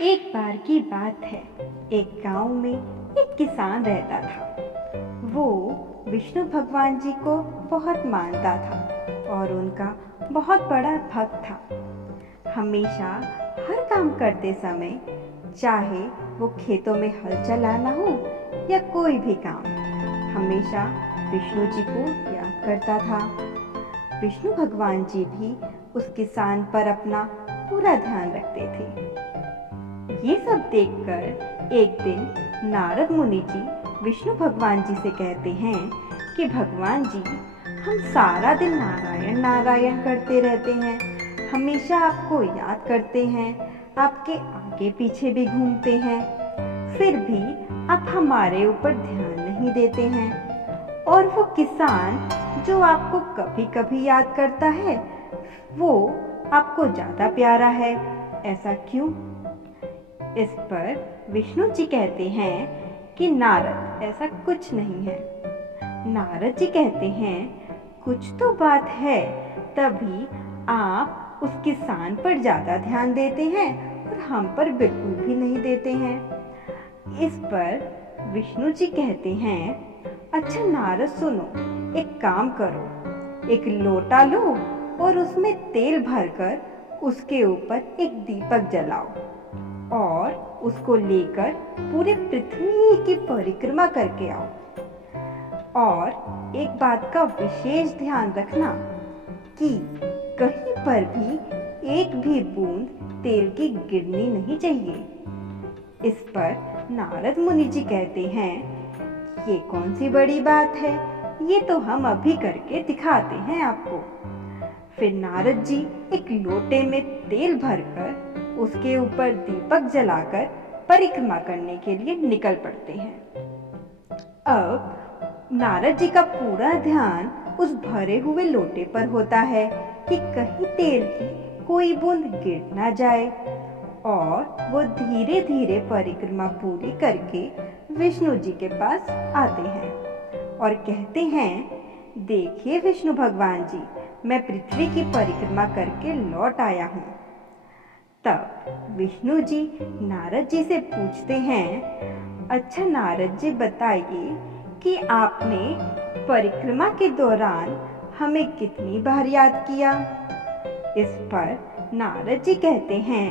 एक बार की बात है। एक गांव में एक किसान रहता था। वो विष्णु भगवान जी को बहुत मानता था और उनका बहुत बड़ा भक्त था। हमेशा हर काम करते समय, चाहे वो खेतों में हल चलाना हो या कोई भी काम, हमेशा विष्णु जी को याद करता था। विष्णु भगवान जी भी उस किसान पर अपना पूरा ध्यान रखते थे। ये सब देखकर एक दिन नारद मुनि जी विष्णु भगवान जी से कहते हैं कि भगवान जी, हम सारा दिन नारायण नारायण करते रहते हैं, हमेशा आपको याद करते हैं, आपके आगे पीछे भी घूमते हैं, फिर भी आप हमारे ऊपर ध्यान नहीं देते हैं। और वो किसान जो आपको कभी कभी याद करता है, वो आपको ज्यादा प्यारा है, ऐसा क्यों? इस पर विष्णु जी कहते हैं कि नारद, ऐसा कुछ नहीं है। नारद जी कहते हैं, कुछ तो बात है, तभी आप उस किसान पर ज्यादा ध्यान देते हैं और हम पर बिल्कुल भी नहीं देते हैं। इस पर विष्णु जी कहते हैं, अच्छा नारद सुनो, एक काम करो, एक लोटा लो और उसमें तेल भरकर उसके ऊपर एक दीपक जलाओ और उसको लेकर पूरे पृथ्वी की परिक्रमा करके आओ। और एक बात का विशेष ध्यान रखना कि कहीं पर भी एक भी बूंद तेल की गिरनी नहीं चाहिए। इस पर नारद मुनि जी कहते हैं, ये कौन सी बड़ी बात है, ये तो हम अभी करके दिखाते हैं आपको। फिर नारद जी एक लोटे में तेल भरकर उसके ऊपर दीपक जलाकर परिक्रमा करने के लिए निकल पड़ते हैं। अब नारद जी का पूरा ध्यान उस भरे हुए लोटे पर होता है कि कहीं तेल की कोई बूंद गिर ना जाए। और वो धीरे धीरे परिक्रमा पूरी करके विष्णु जी के पास आते हैं और कहते हैं, देखिए विष्णु भगवान जी, मैं पृथ्वी की परिक्रमा करके लौट आया हूँ। तब विष्णु जी नारद जी से पूछते हैं, अच्छा नारद जी बताइए कि आपने परिक्रमा के दौरान हमें कितनी बार याद किया? इस पर नारद जी कहते हैं,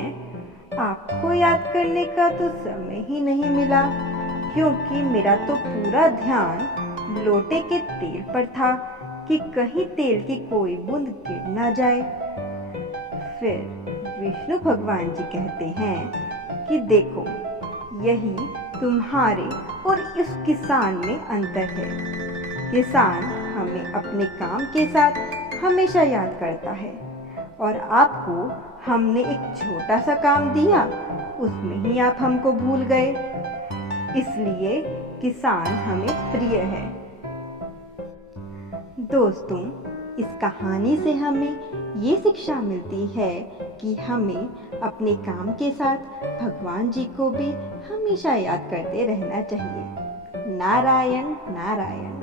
आपको याद करने का तो समय ही नहीं मिला, क्योंकि मेरा तो पूरा ध्यान लोटे के तेल पर था कि कहीं तेल की कोई बूंद गिर ना जाए। फिर विष्णु भगवान जी कहते हैं कि देखो, यही तुम्हारे और इस किसान में अंतर है। किसान हमें अपने काम के साथ हमेशा याद करता है और आपको हमने एक छोटा सा काम दिया, उसमें ही आप हमको भूल गए। इसलिए किसान हमें प्रिय है। दोस्तों, इस कहानी से हमें ये शिक्षा मिलती है कि हमें अपने काम के साथ भगवान जी को भी हमेशा याद करते रहना चाहिए। नारायण नारायण।